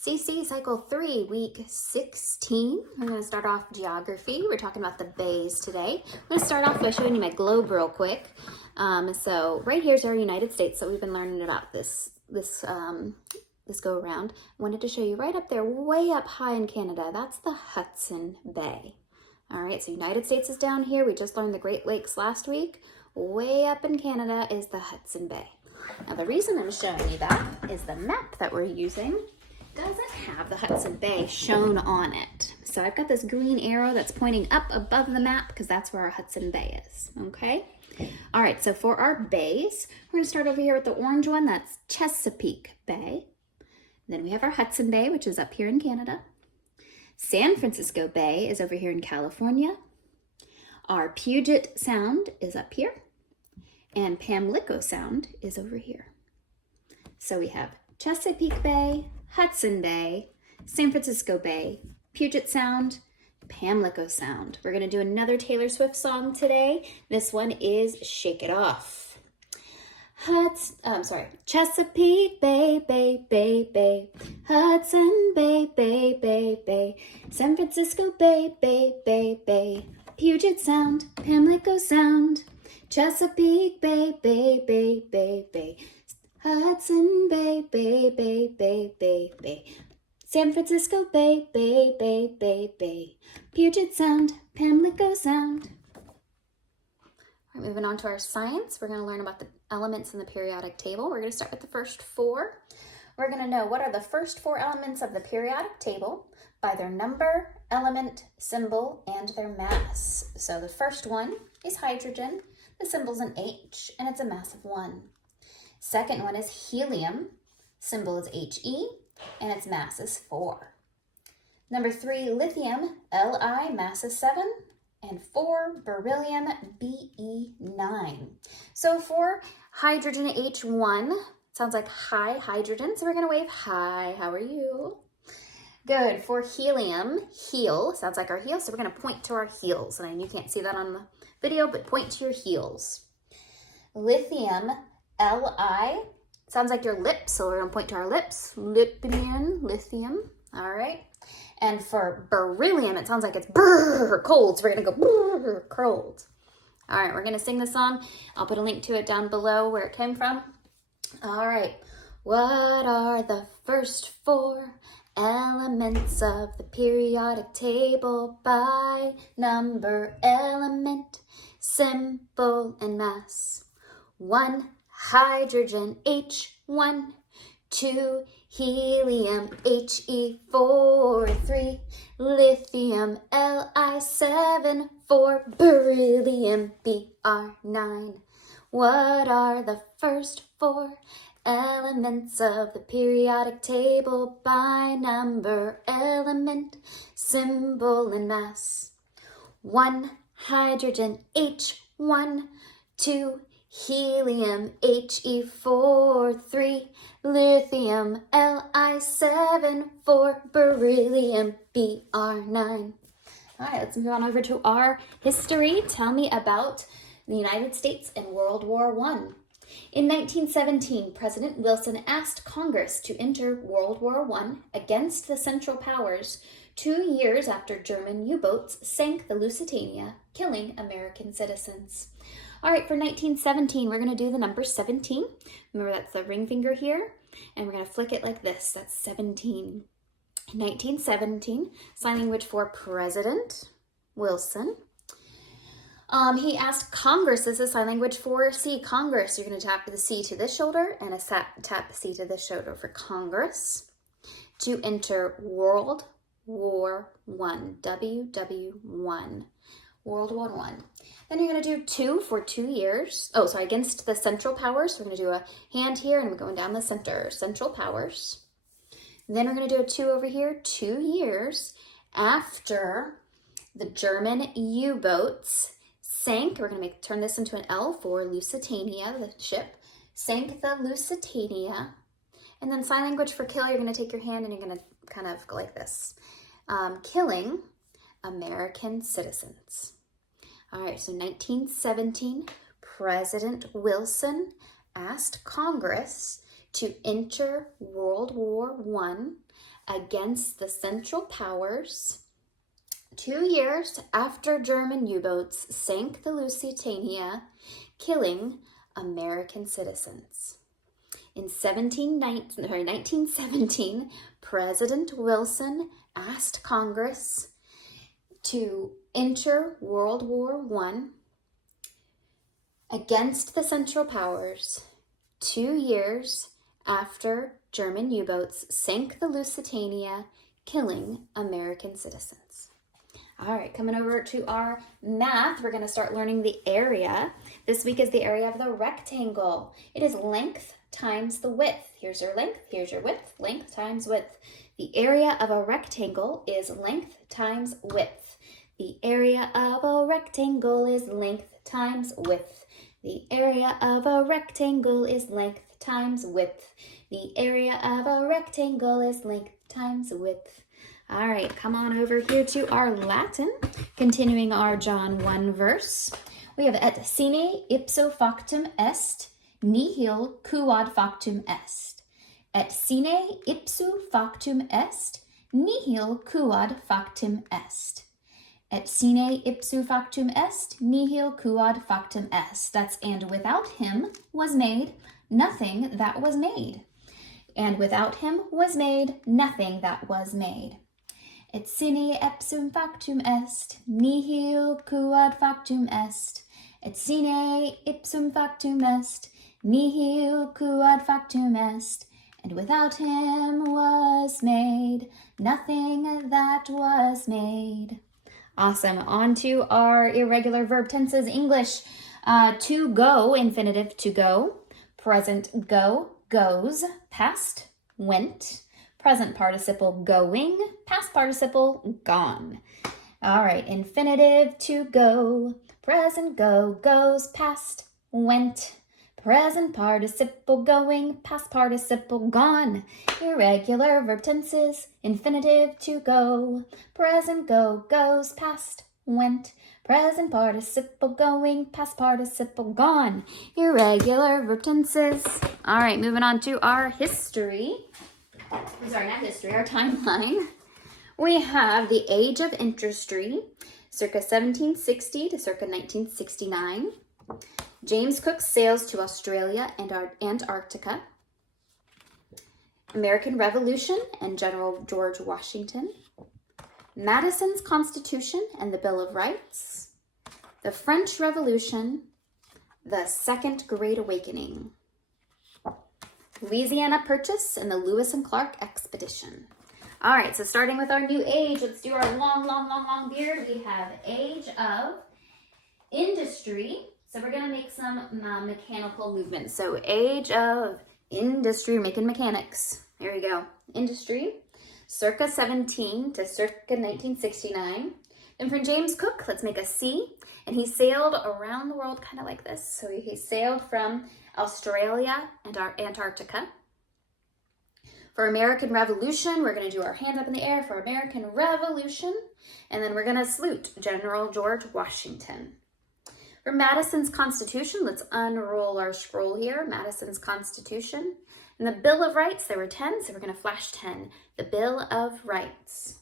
CC Cycle 3, Week 16. I'm going to start off geography. We're talking about the bays today. I'm going to start off by showing you my globe real quick. So right here's our United States that we've been learning about this go around. I wanted to show you right up there, way up high in Canada. That's the Hudson Bay. All right, so United States is down here. We just learned the Great Lakes last week. Way up in Canada is the Hudson Bay. Now the reason I'm showing you that is the map that we're using doesn't have the Hudson Bay shown on it. So I've got this green arrow that's pointing up above the map because that's where our Hudson Bay is, okay? All right, so for our bays, we're gonna start over here with the orange one, that's Chesapeake Bay. Then we have our Hudson Bay, which is up here in Canada. San Francisco Bay is over here in California. Our Puget Sound is up here. And Pamlico Sound is over here. So we have Chesapeake Bay, Hudson Bay, San Francisco Bay, Puget Sound, Pamlico Sound. We're gonna do another Taylor Swift song today. This one is Shake It Off. Chesapeake Bay, Bay, Bay, Bay, Hudson Bay, Bay, Bay, Bay, San Francisco Bay, Bay, Bay, Bay, Puget Sound, Pamlico Sound, Chesapeake Bay, Bay, Bay, Bay, Bay, Hudson Bay, Bay, Bay, Bay, Bay, Bay, San Francisco Bay, Bay, Bay, Bay, Bay, Puget Sound, Pamlico Sound. All right, moving on to our science, we're going to learn about the elements in the periodic table. We're going to start with the first four. We're going to know what are the first four elements of the periodic table by their number, element, symbol, and their mass. So the first one is hydrogen. The symbol's an H, and it's a mass of 1. Second one is helium. Symbol is He, and its mass is 4. Number 3, lithium, Li, mass is 7. And 4, beryllium, Be9. So for hydrogen, H1, sounds like hi, hydrogen. So we're going to wave hi. How are you? Good. For helium, heel, sounds like our heel. So we're going to point to our heels. And you can't see that on the video, but point to your heels. Lithium, Li, sounds like your lips. So we're going to point to our lips. Lithium. All right. And for beryllium, it sounds like it's brrr, cold. So we're going to go brrr, cold. All right, we're going to sing the song. I'll put a link to it down below where it came from. All right. What are the first four elements of the periodic table by number, element, symbol, and mass? 1, hydrogen, H1. 2, helium, He, 4, 3, lithium, Li, 7, 4, beryllium, Br9. What are the first four elements of the periodic table by number, element, symbol, and mass? 1, hydrogen, H1. 2, helium, He, 4, 3, lithium, Li, 7, 4, beryllium, Br9. All right, let's move on over to our history. Tell me about the United States and World War I. In 1917, President Wilson asked Congress to enter World War I against the Central Powers 2 years after German U-boats sank the Lusitania, killing American citizens. All right, for 1917, we're going to do the number 17. Remember, that's the ring finger here, and we're going to flick it like this. That's 17. In 1917, sign language for President Wilson. He asked Congress, this is sign language for C, Congress. You're going to tap the C to this shoulder and tap C to this shoulder for Congress to enter World War I, WW1, World War I. Then you're going to do 2 for 2 years. Oh, sorry, against the Central Powers. So we're going to do a hand here and we're going down the center, Central Powers. Then we're going to do a 2 over here, 2 years after the German U-boats sank. We're going to turn this into an L for Lusitania, the ship. Sank the Lusitania. And then sign language for kill, you're going to take your hand and you're going to kind of go like this. Killing American citizens. All right, so 1917, President Wilson asked Congress to enter World War I against the Central Powers 2 years after German U-boats sank the Lusitania, killing American citizens. In 1917, President Wilson asked Congress to enter World War I against the Central Powers 2 years after German U-boats sank the Lusitania, killing American citizens. All right, coming over to our math, we're going to start learning the area. This week is the area of the rectangle. It is length times the width. Here's your length, here's your width, length times width. The area of a rectangle is length times width. The area of a rectangle is length times width. The area of a rectangle is length times width. The area of a rectangle is length times width. All right, come on over here to our Latin, continuing our John 1 verse. We have et sine ipso factum est, nihil quod factum est. Et sine ipso factum est, nihil quod factum est. Et sine ipso factum est, nihil quod factum est. That's and without him was made nothing that was made. And without him was made nothing that was made. Et sine ipsum factum est, nihil quod factum est. Et sine ipsum factum est, nihil quod factum est. And without him was made nothing that was made. Awesome. On to our irregular verb tenses. English. To go, infinitive to go. Present go, goes. Past, went. Present participle going. Past participle gone. All right. Infinitive to go. Present go, goes. Past, went. Present participle going. Past participle gone. Irregular verb tenses. Infinitive to go. Present go, goes. Past, went. Present participle going. Past participle gone. Irregular verb tenses. All right, moving on to our history. Sorry, not history, our timeline. We have the age of industry, circa 1760 to circa 1969. James Cook's sails to Australia and Antarctica. American Revolution and General George Washington. Madison's Constitution and the Bill of Rights. The French Revolution. The Second Great Awakening. Louisiana Purchase and the Lewis and Clark Expedition. All right, so starting with our new age, let's do our long beard. We have age of industry. So we're going to make some mechanical movements. So age of industry, making mechanics. There we go. Industry, circa 17 to circa 1969. Then for James Cook, let's make a C. And he sailed around the world kind of like this. So he sailed from Australia and Antarctica. For American Revolution, we're going to do our hand up in the air for American Revolution. And then we're going to salute General George Washington. For Madison's Constitution, let's unroll our scroll here. Madison's Constitution. And the Bill of Rights, there were 10, so we're going to flash 10. The Bill of Rights.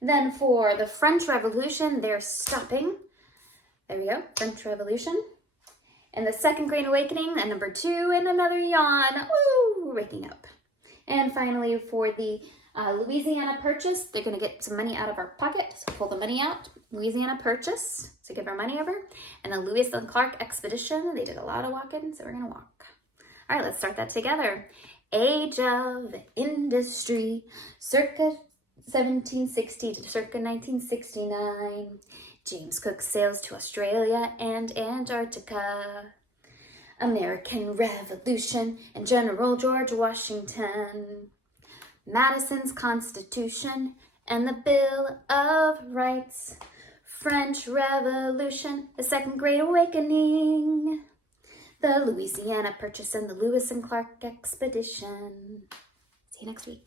Then for the French Revolution, they're stopping. There we go, French Revolution. And the Second Great Awakening, and number 2, and another yawn. Woo, waking up. And finally, for the Louisiana Purchase, they're going to get some money out of our pocket. So pull the money out. Louisiana Purchase, so give our money over. And the Lewis and Clark Expedition, they did a lot of walking, so we're going to walk. All right, let's start that together. Age of industry, circa 1760 to circa 1969. James Cook sails to Australia and Antarctica. American Revolution and General George Washington. Madison's Constitution and the Bill of Rights. French Revolution, the Second Great Awakening. The Louisiana Purchase and the Lewis and Clark Expedition. See you next week.